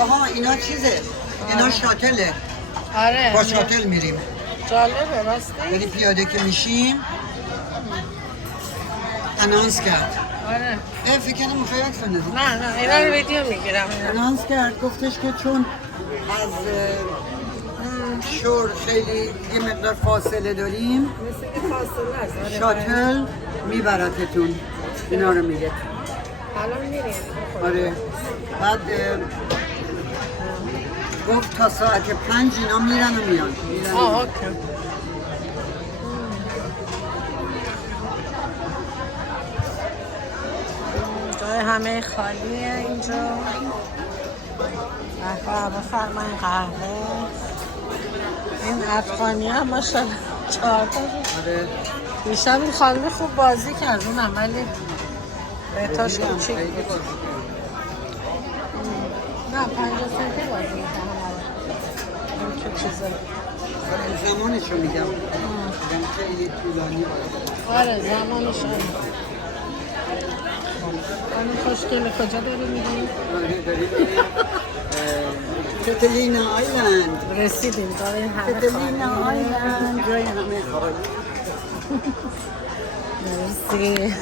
آها اینا چیزه، اینا شاتله. آره با شاتل میریم. جالبه راستی. یعنی پیاده که میشیم انانس کرد. آره فکر کنم میخوای عکس بندازی. نه اینا رو ویدیو میگیرم. انانس کرد گفتش که چون از شور خیلی یه مقدار فاصله داریم مثل که فاصله است. شاتل میبرتتون. اینا رو میگه. الان میریم. آره بعد گفت تا ساعت 5 اینا میرن و میان. اوکی. جای همه خالیه اینجا. بفرمایین قهوه. این افغانی ها ماشاءالله 4 تا آره دیشب این خانم خوب بازی کرد اونم ولی بهتاش کوچیک خیلی بود. بازی. نه 50 سنتی بازی میکنم. این که چیزه. آره زمانشو میگم. میگم خیلی طولانی بود. آره زمانشون. خانم خوشگله کجا داری میگی؟ آره داریم کتلینا آیلند. رسیدیم داره این همه کتلینا آیلند جای همه خالی. مرسی